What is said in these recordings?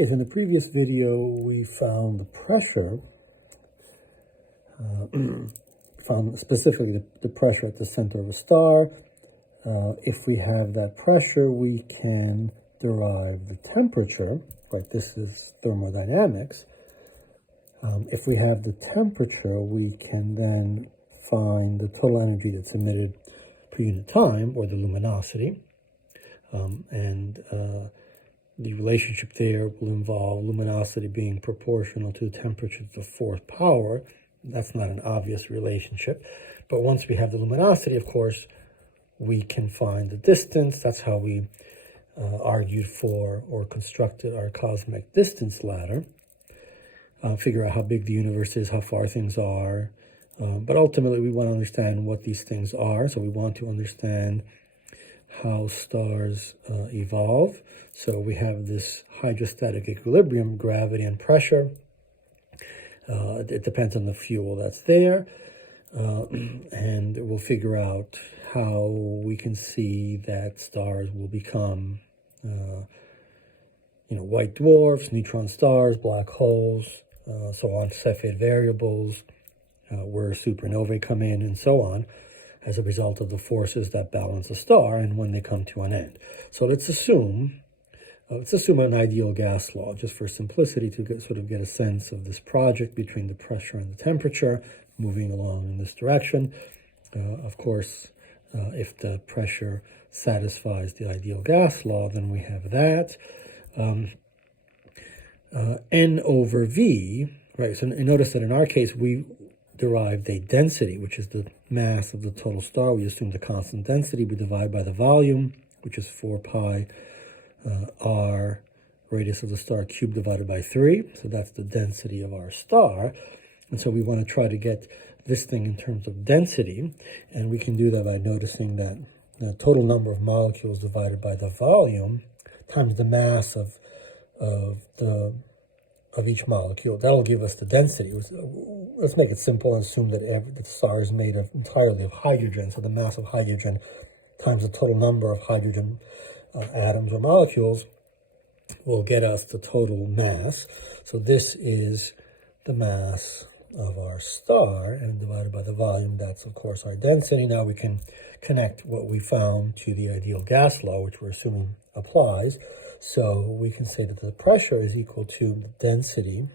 Okay, so in the previous video, we found the pressure, found specifically the pressure at the center of a star. If we have that pressure, we can derive the temperature, right? This is thermodynamics. If we have the temperature, we can then find the total energy that's emitted per unit time, or the luminosity. The relationship there will involve luminosity being proportional to the temperature to the fourth power. That's not an obvious relationship. But once we have the luminosity, of course, we can find the distance. That's how we argued for or constructed our cosmic distance ladder. Figure out how big the universe is, how far things are. But ultimately, we want to understand what these things are. So we want to understand how stars evolve. So we have this hydrostatic equilibrium, gravity and pressure. It depends on the fuel that's there. And we'll figure out how we can see that stars will become, white dwarfs, neutron stars, black holes, so on, Cepheid variables, where supernovae come in, and so on, as a result of the forces that balance a star and when they come to an end. So let's assume an ideal gas law, just for simplicity, to get a sense of this project between the pressure and the temperature moving along in this direction. Of course, if the pressure satisfies the ideal gas law, then we have that. N over V, right? So notice that in our case, we derived a density, which is the mass of the total star. We assume the constant density. We divide by the volume, which is 4 pi r radius of the star cubed divided by 3. So that's the density of our star. And so we want to try to get this thing in terms of density. And we can do that by noticing that the total number of molecules divided by the volume times the mass of each molecule. That'll give us the density. Let's make it simple and assume that the star is made entirely of hydrogen. So the mass of hydrogen times the total number of hydrogen atoms or molecules will get us the total mass. So this is the mass of our star, and divided by the volume, that's of course our density. Now we can connect what we found to the ideal gas law, which we're assuming applies. So we can say that the pressure is equal to the density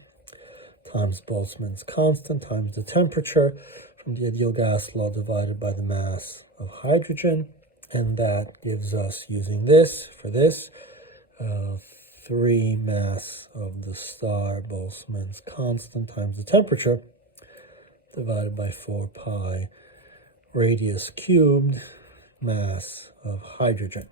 times Boltzmann's constant times the temperature from the ideal gas law divided by the mass of hydrogen. And that gives us, using this, 3 mass of the star, Boltzmann's constant times the temperature divided by 4 pi radius cubed mass of hydrogen.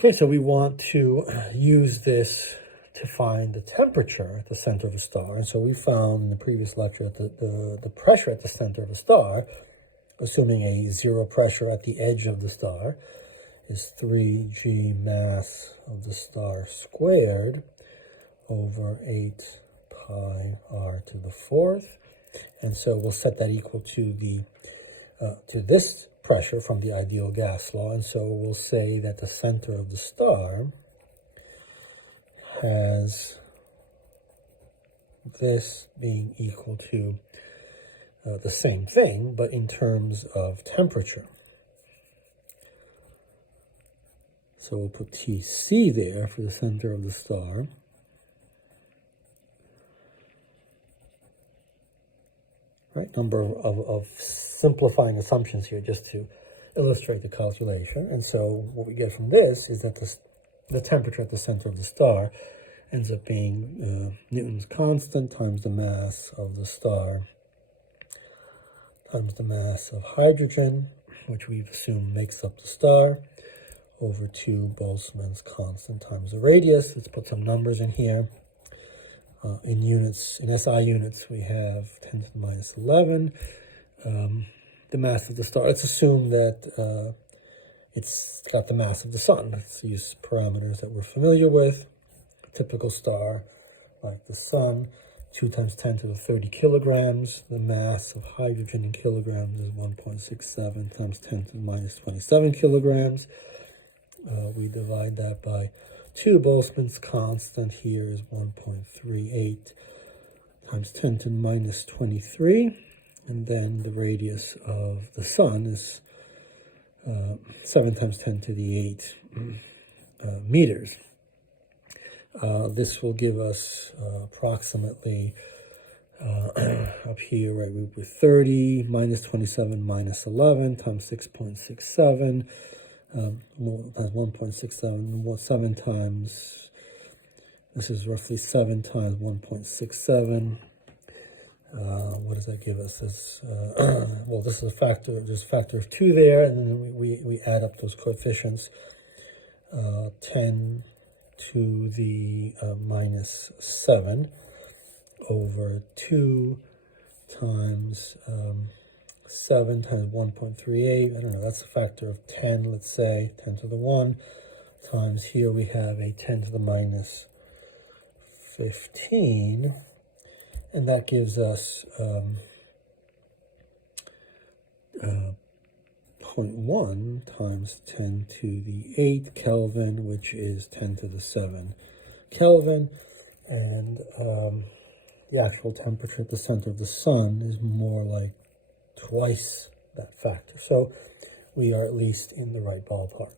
Okay, so we want to use this to find the temperature at the center of a star. And so we found in the previous lecture that the pressure at the center of a star, assuming a zero pressure at the edge of the star, is 3g mass of the star squared over 8 pi r to the fourth. And so we'll set that equal to this pressure from the ideal gas law. And so we'll say that the center of the star has this being equal to the same thing, but in terms of temperature. So we'll put Tc there for the center of the star. Right, number of simplifying assumptions here just to illustrate the calculation. And so what we get from this is that the temperature at the center of the star ends up being Newton's constant times the mass of the star times the mass of hydrogen, which we've assumed makes up the star, over 2 Boltzmann's constant times the radius. Let's put some numbers in here. In units, in SI units, we have 10 to the minus 11. The mass of the star, let's assume that it's got the mass of the sun. Let's use parameters that we're familiar with. A typical star like the sun, 2 times 10 to the 30 kilograms. The mass of hydrogen in kilograms is 1.67 times 10 to the minus 27 kilograms. We divide that by 2. Boltzmann's constant here is 1.38 times 10 to the minus 23. And then the radius of the sun is 7 times 10 to the 8 meters. This will give us approximately up here, right, we're 30 minus 27 minus 11 times 6.67. That's 1.67. 7 times, this is roughly 7 times 1.67. What does that give us? This, well, this is a factor, there's a factor of 2 there, and then we add up those coefficients. 10 to the minus 7 over 2 times 7 times 1.38. I don't know, that's a factor of 10, let's say, 10 to the 1, times here we have a 10 to the minus 15, and that gives us 0.1 times 10 to the 8 Kelvin, which is 10 to the 7 Kelvin, and the actual temperature at the center of the sun is more like twice that factor. So we are at least in the right ballpark.